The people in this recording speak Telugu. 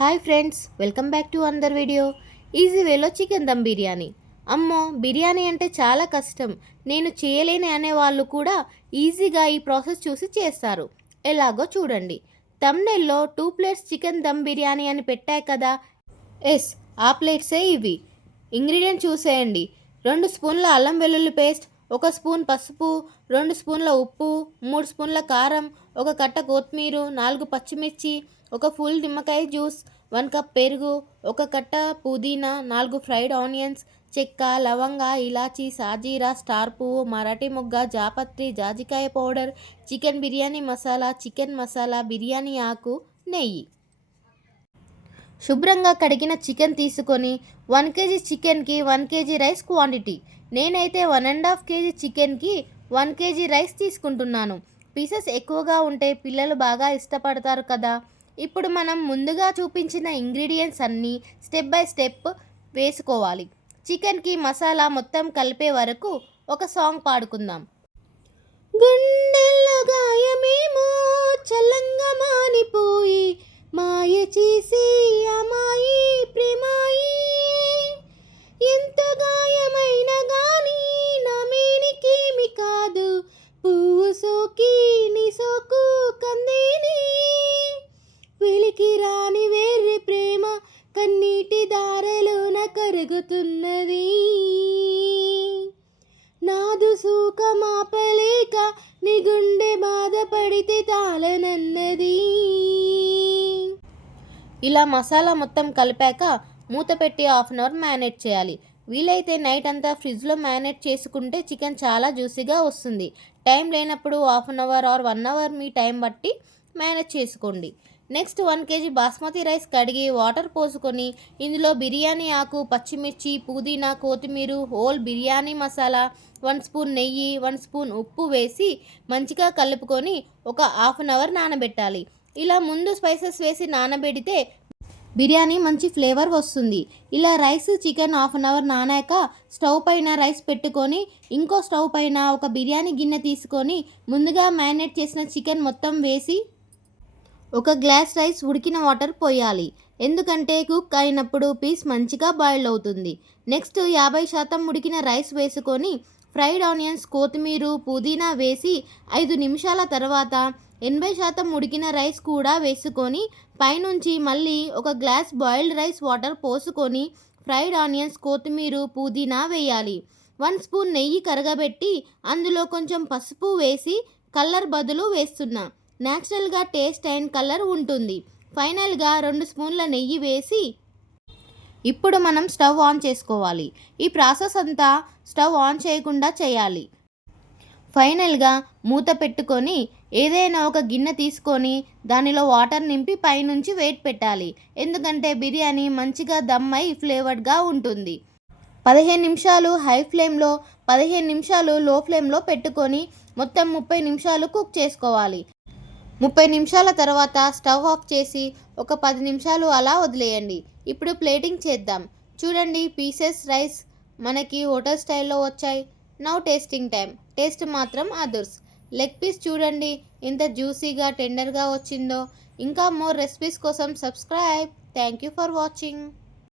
Hi friends welcome back to అందర్ వీడియో. ఈజీ వేలో చికెన్ దమ్ బిర్యానీ. అమ్మో బిర్యానీ అంటే చాలా కష్టం. నేను చేయలేని అనే వాళ్ళు కూడా ఈజీగా ఈ ప్రాసెస్ చూసి చేస్తారు. ఎలాగో చూడండి. తమ్నెల్లో two plates chicken dum biryani అని పెట్టాయి కదా. ఎస్ ఆ ప్లేట్సే ఇవి. ఇంగ్రీడియంట్ చూసేయండి. రెండు స్పూన్ల అల్లం వెల్లుల్లి పేస్ట్ ఒక స్పూన్ పసుపు రెండు స్పూన్ల ఉప్పు మూడు స్పూన్ల కారం ఒక కట్ట కొత్తిమీర నాలుగు పచ్చిమిర్చి ఒక ఫుల్ నిమ్మకాయ జ్యూస్ వన్ కప్ పెరుగు ఒక కట్ట పుదీనా నాలుగు ఫ్రైడ్ ఆనియన్స్ చెక్క లవంగ ఇలాచీ సాజీరా స్టార్ పువ్వు మరాఠీ మొగ్గ జాపత్రి జాజికాయ powder chicken biryani masala chicken masala biryani ఆకు నెయ్యి. శుభ్రంగా కడిగిన చికెన్ తీసుకొని వన్ కేజీ చికెన్కి వన్ కేజీ రైస్ క్వాంటిటీ. నేనైతే వన్ అండ్ హాఫ్ కేజీ చికెన్కి వన్ కేజీ రైస్ తీసుకుంటున్నాను. పీసెస్ ఎక్కువగా ఉంటే పిల్లలు బాగా ఇష్టపడతారు కదా. ఇప్పుడు మనం ముందుగా చూపించిన ఇంగ్రీడియంట్స్ అన్నీ స్టెప్ బై స్టెప్ వేసుకోవాలి. చికెన్కి మసాలా మొత్తం కలిపే వరకు ఒక సాంగ్ పాడుకుందాం. గుండెల దారలోన కరుగుతున్నది నాదు సూకమాపలేక నీ గుండె బాధపడితే తాళనన్నది. ఇలా మసాలా మొత్తం కలిపాక మూత పెట్టి హాఫ్ అన్ అవర్ మ్యారినేట్ చేయాలి. వీలైతే నైట్ అంతా ఫ్రిడ్జ్లో మ్యారినేట్ చేసుకుంటే చికెన్ చాలా జ్యూసీగా వస్తుంది. టైం లేనప్పుడు half an hour or one hour me time బట్టి మేనేజ్ చేసుకోండి. Next one KG basmati rice కడిగి వాటర్ పోసుకొని ఇందులో బిర్యానీ ఆకు పచ్చిమిర్చి పుదీనా కొత్తిమీర whole biryani masala one spoon నెయ్యి వన్ స్పూన్ ఉప్పు వేసి మంచిగా కలుపుకొని ఒక హాఫ్ అన్ అవర్ నానబెట్టాలి. ఇలా ముందు స్పైసెస్ వేసి నానబెడితే బిర్యానీ మంచి ఫ్లేవర్ వస్తుంది. ఇలా rice chicken half an hour నానాక stove పైన రైస్ పెట్టుకొని ఇంకో స్టవ్ పైన ఒక బిర్యానీ గిన్నె తీసుకొని ముందుగా మ్యారినేట్ చేసిన చికెన్ మొత్తం వేసి ఒక గ్లాస్ రైస్ ఉడికిన వాటర్ పోయాలి. ఎందుకంటే కుక్ అయినప్పుడు పీస్ మంచిగా బాయిల్ అవుతుంది. నెక్స్ట్ యాభై శాతం ఉడికిన రైస్ వేసుకొని ఫ్రైడ్ ఆనియన్స్ కొత్తిమీర పుదీనా వేసి ఐదు నిమిషాల తర్వాత ఎనభై శాతం ఉడికిన రైస్ కూడా వేసుకొని పైనుంచి మళ్ళీ ఒక గ్లాస్ బాయిల్డ్ రైస్ వాటర్ పోసుకొని ఫ్రైడ్ ఆనియన్స్ కొత్తిమీర పుదీనా వేయాలి. వన్ స్పూన్ నెయ్యి కరగబెట్టి అందులో కొంచెం పసుపు వేసి కలర్ బదులు వేస్తున్నా. న్యాచురల్గా టేస్ట్ అండ్ కలర్ ఉంటుంది. ఫైనల్గా రెండు స్పూన్ల నెయ్యి వేసి ఇప్పుడు మనం స్టవ్ ఆన్ చేసుకోవాలి. ఈ ప్రాసెస్ అంతా స్టవ్ ఆన్ చేయకుండా చేయాలి. ఫైనల్గా మూత పెట్టుకొని ఏదైనా ఒక గిన్నె తీసుకొని దానిలో వాటర్ నింపి పైనుంచి వెయిట్ పెట్టాలి. ఎందుకంటే బిర్యానీ మంచిగా దమ్ అయి ఫ్లేవర్డ్గా ఉంటుంది. పదిహేను నిమిషాలు హై ఫ్లేమ్లో పదిహేను నిమిషాలు లో ఫ్లేమ్లో పెట్టుకొని మొత్తం ముప్పై నిమిషాలు కుక్ చేసుకోవాలి. ముప్పై నిమిషాల తర్వాత స్టవ్ ఆఫ్ చేసి ఒక పది నిమిషాలు అలా వదిలేయండి. ఇప్పుడు ప్లేటింగ్ చేద్దాం. చూడండి పీసెస్ రైస్ మనకి హోటల్ స్టైల్లో వచ్చాయి. నౌ టేస్టింగ్ టైం టేస్ట్ మాత్రం అదర్స్. లెగ్ పీస్ చూడండి ఎంత జ్యూసీగా టెండర్గా వచ్చిందో. ఇంకా మోర్ రెసిపీస్ కోసం subscribe. Thank you for watching.